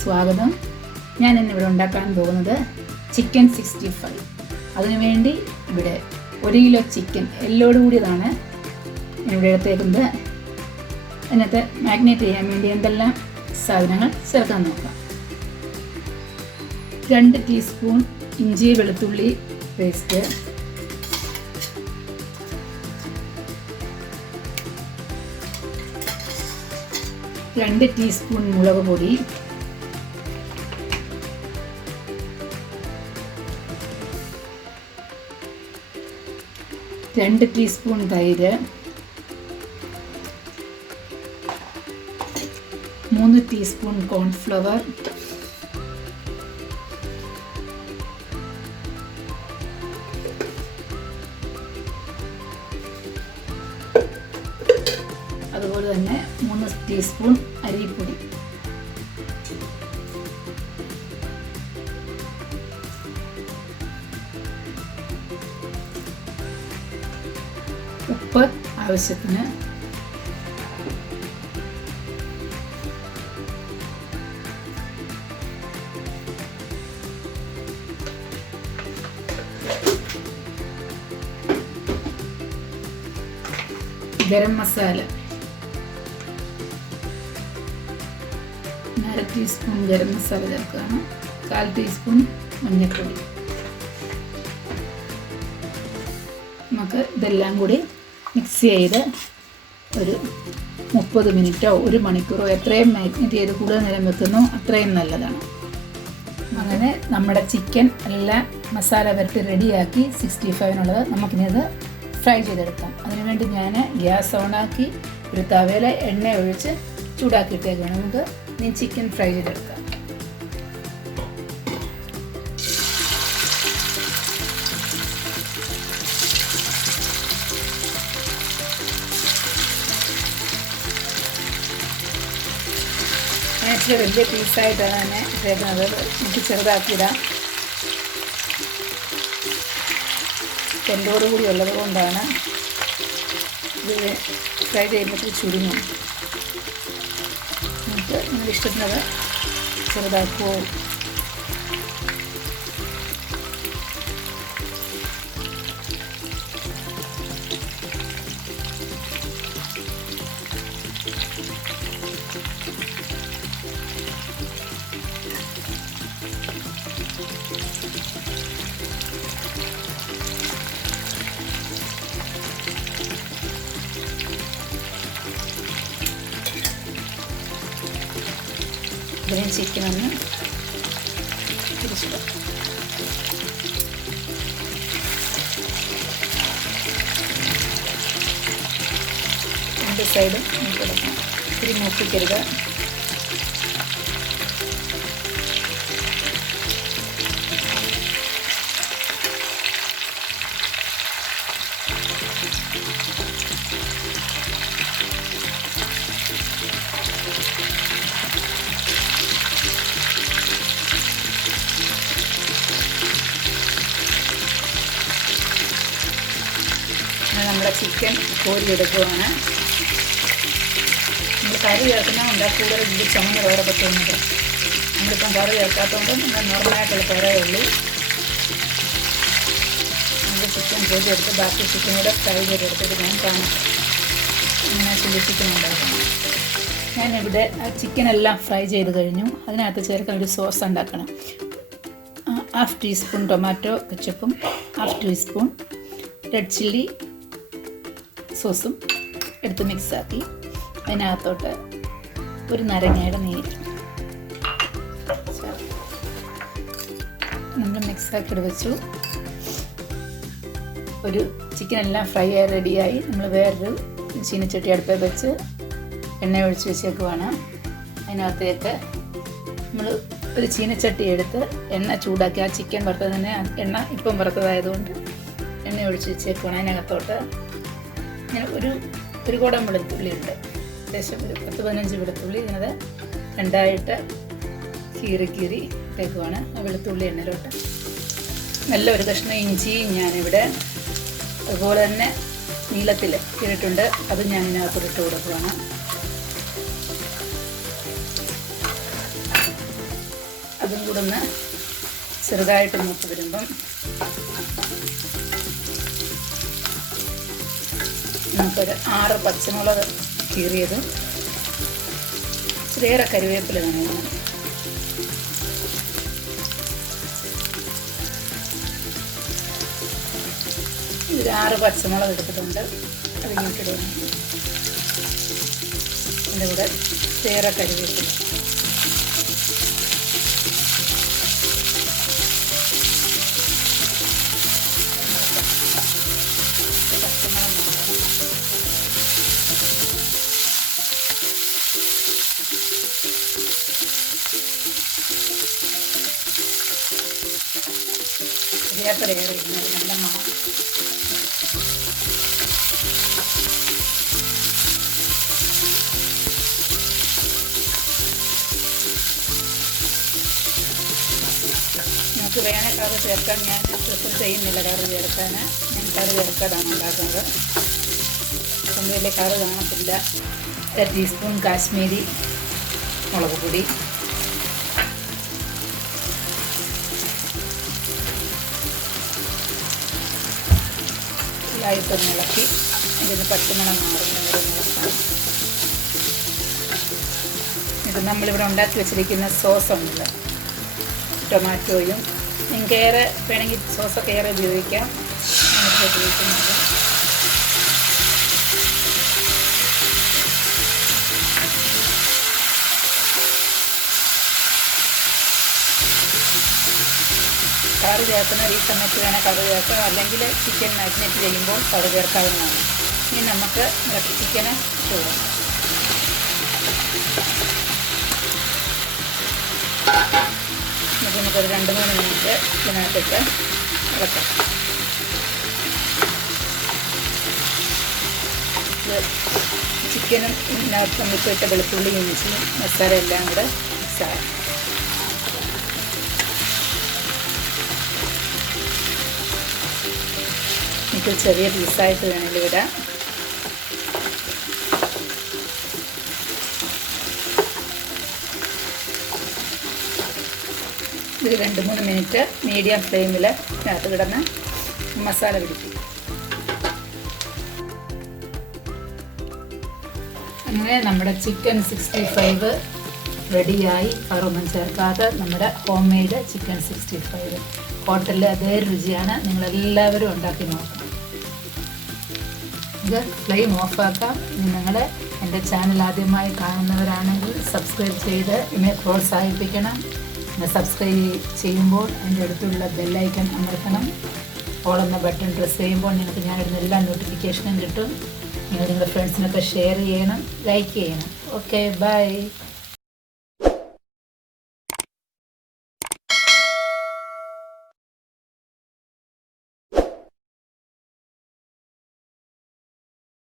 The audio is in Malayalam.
സ്വാഗതം. ഞാൻ ഇന്നിവിടെ ഉണ്ടാക്കാൻ പോകുന്നത് ചിക്കൻ 65. അതിനുവേണ്ടി ഇവിടെ 1 കിലോ ചിക്കൻ എല്ലോട് കൂടിയതാണ് ഇവിടെ എടുത്തേക്കുന്നത്. അതിനകത്ത് മാഗ്നേറ്റ് ചെയ്യാൻ വേണ്ടി എന്തെല്ലാം സാധനങ്ങൾ ചേർക്കാൻ നോക്കാം. 2 ടീസ്പൂൺ ഇഞ്ചി വെളുത്തുള്ളി പേസ്റ്റ്, 2 ടീസ്പൂൺ മുളക് പൊടി, 2 ടീസ്പൂൺ തൈര്, 3 ടീസ്പൂൺ കോൺഫ്ലവർ, അതുപോലെ തന്നെ 3 ടീസ്പൂൺ അരിപ്പൊടി. ഉപ്പ് ആവശ്യത്തിന്. ഗരം മസാല 1/2 ടീസ്പൂൺ ഗരം മസാല ചേർക്കുകയാണ്. 1/4 ടീസ്പൂൺ മഞ്ഞൾപ്പൊടി. നമുക്ക് ഇതെല്ലാം കൂടി മിക്സ് ചെയ്ത് ഒരു 30 മിനിറ്റോ 1 മണിക്കൂറോ എത്രയും മാഗ്നേറ്റ് ചെയ്ത് കൂടുതൽ നേരം വെക്കുന്നോ അത്രയും നല്ലതാണ്. അങ്ങനെ നമ്മുടെ ചിക്കൻ എല്ലാം മസാല പുരട്ടി റെഡിയാക്കി 65-നുള്ളത് നമുക്കിനി അത് ഫ്രൈ ചെയ്തെടുക്കാം. അതിനുവേണ്ടി ഞാൻ ഗ്യാസ് ഓണാക്കി ഒരു തവയിൽ എണ്ണ ഒഴിച്ച് ചൂടാക്കിയിട്ടേക്കാണ്. നമുക്ക് ഇനി ചിക്കൻ ഫ്രൈ ചെയ്തെടുക്കാം. ഞാൻ ഇച്ചിരി വലിയ പീസായിട്ടാണ് തന്നെ ഇട്ടേക്കുന്നത്. നമുക്ക് ചെറുതാക്കിയിടാം. എല്ലോട് കൂടി ഉള്ളത് കൊണ്ടാണ് ഇത് ഫ്രൈ ചെയ്യുമ്പോൾ ചുരുങ്ങും. നമുക്ക് നിങ്ങൾ ഇഷ്ടത്തിനത് ചെറുതാക്കുമോ. ഇതിന് ചിക്കൻ ഒന്ന് തിരിച്ചിടാം. രണ്ട് സൈഡും കൊടുക്കണം. ഇത്തിരി മൂപ്പിക്കരുത്. നമ്മുടെ ചിക്കൻ കോരിയെടുക്കുകയാണ്. നമ്മൾ കറി ചേർക്കുന്നതുകൊണ്ട് കൂടുതൽ ഇത് ചുമന്ന കളറൊക്കെ തോന്നുന്നത്. നമ്മളിപ്പം കറി ചേർക്കാത്തതുകൊണ്ട് നമ്മൾ നോർമലായിട്ടുള്ള കറേ ഉള്ളൂ. നമ്മൾ ചിക്കൻ കോരിയെടുത്ത് ബാക്കി ചിക്കൻ കൂടെ ഫ്രൈ ചെയ്തെടുത്തിട്ട് ഞാൻ കാണാം ഇങ്ങനെ ചില്ലി ചിക്കൻ ഉണ്ടാക്കണം. ഞാനിവിടെ ആ ചിക്കനെല്ലാം ഫ്രൈ ചെയ്ത് കഴിഞ്ഞു. അതിനകത്ത് ചേർക്കാൻ ഒരു സോസ് ഉണ്ടാക്കണം. 1/2 ടീസ്പൂൺ ടൊമാറ്റോ കെച്ചപ്പും 1/2 ടീസ്പൂൺ റെഡ് ചില്ലി സോസും എടുത്ത് മിക്സാക്കി അതിനകത്തോട്ട് ഒരു നാരങ്ങയുടെ നീര് നമ്മൾ മിക്സാക്കിയിട്ട് വെച്ചു. ഒരു ചിക്കനെല്ലാം ഫ്രൈ ആയി റെഡിയായി. നമ്മൾ വേറൊരു ചീനച്ചട്ടി അടുപ്പിൽ വെച്ച് എണ്ണ ഒഴിച്ച് വെച്ചേക്കുവാണ്. അതിനകത്തേക്ക് നമ്മൾ ഒരു ചീനച്ചട്ടി എടുത്ത് എണ്ണ ചൂടാക്കി ആ ചിക്കൻ വറുത്തതിന് എണ്ണ ഇപ്പം വറുത്തതായതുകൊണ്ട് എണ്ണ ഒഴിച്ച് വെച്ചേക്കുവാണ്. അതിനകത്തോട്ട് ഇങ്ങനെ ഒരു കുടം വെളുത്തുള്ളി ഉണ്ട്. ഏകദേശം ഒരു 10-15 വെളുത്തുള്ളി ഇതിനത് 2ആയിട്ട് കീറി ഇട്ടേക്കുവാണ്. ആ വെളുത്തുള്ളി എണ്ണയിലോട്ട് നല്ലൊരു കഷ്ണം ഇഞ്ചിയും ഞാനിവിടെ അതുപോലെ തന്നെ നീളത്തിൽ കീറിയിട്ടുണ്ട്. അത് ഞാൻ ഇതിനകത്തോട്ട് ഇട്ട് കൊടുക്കുകയാണ്. ചൂടൊന്ന് ചെറുതായിട്ട് മൂത്ത് വരുമ്പം നമുക്കൊരു 6 പച്ചമുളക് കീറിയതും ഇച്ചിരിയേറെ കറിവേപ്പില വേണം. ഇതിൽ 6 പച്ചമുളക് എടുത്തിട്ടുണ്ട്, അതിങ്ങോട്ടിടുക. അതിൻ്റെ കൂടെ ഇച്ചിരിയേറെ കറിവേപ്പില. കറിവേപ്പില ഇടുന്നത് നല്ല മണം. നമുക്ക് വേണേൽ കറി ചേർക്കാൻ ഞാൻ പ്രിഫർ ചെയ്യുന്നില്ല. കറി ചേർക്കാൻ ഞാൻ കറി ചേർക്കാതാണ് ഉണ്ടാക്കുന്നത്. അപ്പം വലിയ കറി കാണത്തില്ല. 1 ടീസ്പൂൺ കാശ്മീരി മുളക് പൊടി, ഇതൊന്ന് ഇളക്കി ഇതിന് പച്ചമണം മാറുന്നത് നോക്കാം. ഇത് നമ്മളിവിടെ ഉണ്ടാക്കി വെച്ചിരിക്കുന്ന സോസ് ഉണ്ടല്ലോ, ടൊമാറ്റോയും നിങ്ങൾക്ക് ഏറെ വേണമെങ്കിൽ സോസൊക്കെ ഏറെ ഉപയോഗിക്കാം. ഞാനിപ്പോൾ ഉപയോഗിക്കുന്നുണ്ട്. കറി ചേർക്കുന്നത് ഈ സമയത്ത് വേണേൽ കറി ചേർക്കാം, അല്ലെങ്കിൽ ചിക്കൻ മാരിനേറ്റ് ചെയ്യുമ്പോൾ കറി ചേർക്കാവുന്നതാണ്. ഇനി നമുക്ക് ചിക്കന് ഇട്ടുപോകാം. നമുക്കൊരു 2-3 മിനിറ്റ് ഇതിനകത്തിട്ട് ഇളക്കാം. ചിക്കനും ഇതിനകത്ത് നമ്മളിപ്പോൾ ഇട്ട വെളുത്തുള്ളി, ഇഞ്ചിയും മസാല എല്ലാം കൂടെ മിക്സാണ്. എനിക്ക് ചെറിയ പീസായിട്ട് വേണമെങ്കിൽ ഇടാം. ഇത് 2-3 മിനിറ്റ് മീഡിയം ഫ്ലെയിമിൽ ഇതിനകത്ത് കിടന്ന് മസാല പിടിക്കും. അങ്ങനെ നമ്മുടെ ചിക്കൻ 65 റെഡിയായി. കറൊന്നും ചേർക്കാതെ നമ്മുടെ ഹോം മെയ്ഡ് ചിക്കൻ 65. ഹോട്ടലിൽ അതേ രുചിയാണ്. നിങ്ങളെല്ലാവരും ഉണ്ടാക്കി നോക്കണം. ഇത് ഫ്ലെയിം ഓഫാക്കാം. നിങ്ങൾ എൻ്റെ ചാനൽ ആദ്യമായി കാണുന്നവരാണെങ്കിൽ സബ്സ്ക്രൈബ് ചെയ്ത് എന്നെ പ്രോത്സാഹിപ്പിക്കണം. സബ്സ്ക്രൈബ് ചെയ്യുമ്പോൾ എൻ്റെ അടുത്തുള്ള ബെല്ലൈക്കൺ അമർത്തണം. ഓൾ എന്ന ബട്ടൺ പ്രസ് ചെയ്യുമ്പോൾ നിങ്ങൾക്ക് ഞാനിടുന്ന എല്ലാ നോട്ടിഫിക്കേഷനും കിട്ടും. നിങ്ങൾ നിങ്ങളുടെ ഫ്രണ്ട്സിനൊക്കെ ഷെയർ ചെയ്യണം, ലൈക്ക് ചെയ്യണം. Okay, by.